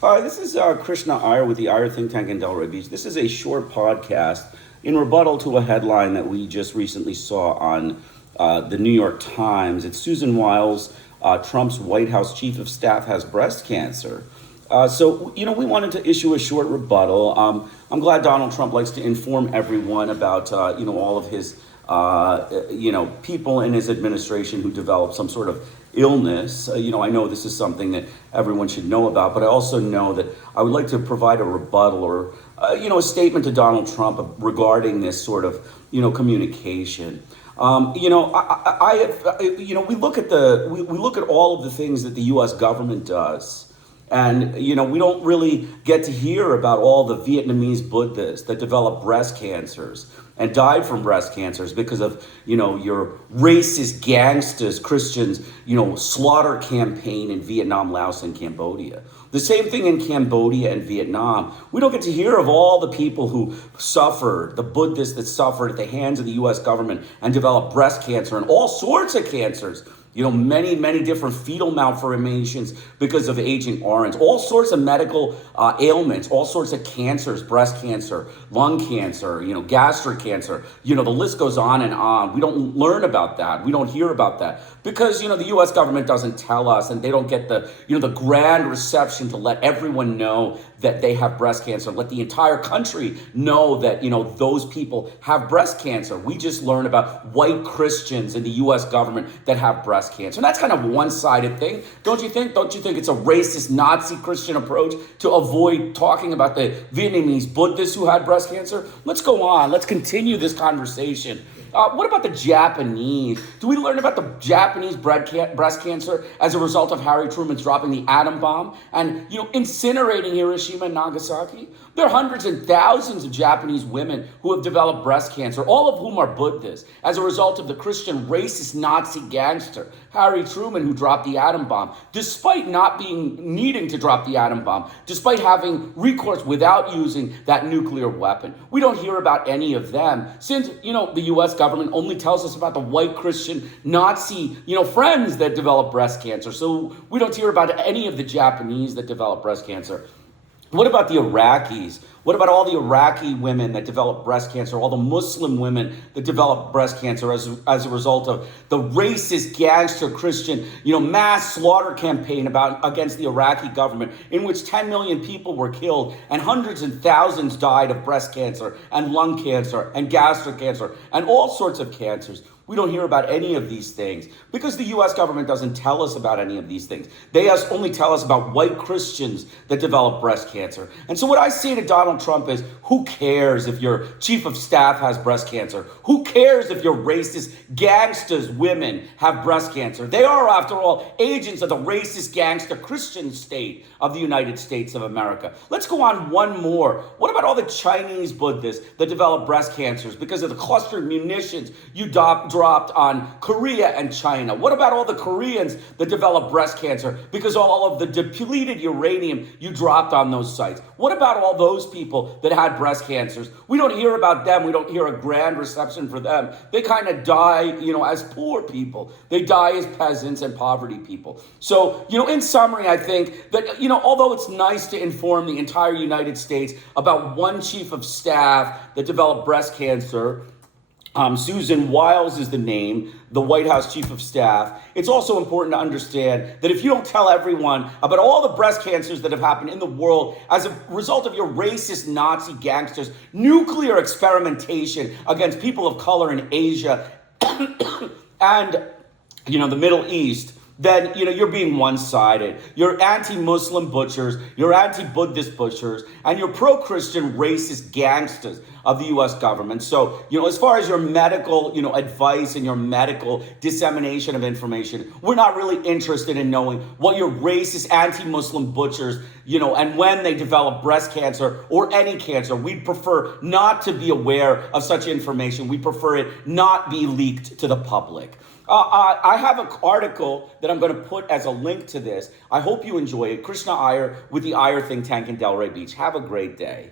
Hi, this is Krishna Iyer with the Iyer Think Tank in Delray Beach. This is a short podcast in rebuttal to a headline that we just recently saw on the New York Times. It's Susan Wiles, Trump's White House chief of staff, has breast cancer. We wanted to issue a short rebuttal. I'm glad Donald Trump likes to inform everyone about, all of his, people in his administration who develop some sort of illness. I know this is something that everyone should know about, but I also know that I would like to provide a rebuttal or, a statement to Donald Trump regarding this sort of, communication. We look at we look at all of the things that the U.S. government does. And, we don't really get to hear about all the Vietnamese Buddhists that developed breast cancers and died from breast cancers because of, your racist gangsters, Christians, slaughter campaign in Vietnam, Laos, and Cambodia. The same thing in Cambodia and Vietnam. We don't get to hear of all the people who suffered, the Buddhists that suffered at the hands of the U.S. government and developed breast cancer and all sorts of cancers. Many different fetal malformations because of Agent Orange, all sorts of medical ailments, all sorts of cancers, breast cancer, lung cancer, gastric cancer, the list goes on and on. We don't learn about that. We don't hear about that because, the U.S. government doesn't tell us, and they don't get the, the grand reception to let everyone know that they have breast cancer, let the entire country know that, those people have breast cancer. We just learn about white Christians in the U.S. government that have breast cancer. And that's kind of a one-sided thing. Don't you think? Don't you think it's a racist Nazi Christian approach to avoid talking about the Vietnamese Buddhists who had breast cancer? Let's go on. Let's continue this conversation. What about the Japanese? Do we learn about the Japanese breast cancer as a result of Harry Truman's dropping the atom bomb and, incinerating Hiroshima and Nagasaki? There are hundreds and thousands of Japanese women who have developed breast cancer, all of whom are Buddhists, as a result of the Christian racist Nazi gangster, Harry Truman, who dropped the atom bomb, despite not needing to drop the atom bomb, despite having recourse without using that nuclear weapon. We don't hear about any of them since, the U.S. government only tells us about the white Christian Nazi, friends that develop breast cancer. So we don't hear about any of the Japanese that develop breast cancer. What about the Iraqis? What about all the Iraqi women that develop breast cancer, all the Muslim women that develop breast cancer as a result of the racist gangster Christian, mass slaughter campaign against the Iraqi government in which 10 million people were killed and hundreds and thousands died of breast cancer and lung cancer and gastric cancer and all sorts of cancers? We don't hear about any of these things because the U.S. government doesn't tell us about any of these things. They only tell us about white Christians that develop breast cancer. And so what I say to Donald Trump is, who cares if your chief of staff has breast cancer? Who cares if your racist gangsters women have breast cancer? They are, after all, agents of the racist gangster Christian state of the United States of America. Let's go on one more. What about all the Chinese Buddhists that develop breast cancers because of the cluster munitions you dropped on Korea and China? What about all the Koreans that develop breast cancer because all of the depleted uranium you dropped on those sites? What about all those people that had breast cancers? We don't hear about them. We don't hear a grand reception for them. They kind of die, as poor people. They die as peasants and poverty people. So, in summary, I think that, although it's nice to inform the entire United States about one chief of staff that developed breast cancer, Susan Wiles is the name, the White House chief of staff. It's also important to understand that if you don't tell everyone about all the breast cancers that have happened in the world as a result of your racist Nazi gangsters, nuclear experimentation against people of color in Asia and, the Middle East, then, you're being one-sided. You're anti-Muslim butchers, you're anti-Buddhist butchers, and you're pro-Christian racist gangsters of the U.S. government. So, as far as your medical, advice and your medical dissemination of information, we're not really interested in knowing what your racist anti-Muslim butchers, and when they develop breast cancer or any cancer. We'd prefer not to be aware of such information. We prefer it not be leaked to the public. I have an article that I'm going to put as a link to this. I hope you enjoy it. Krishna Iyer with the Iyer Think Tank in Delray Beach. Have a great day.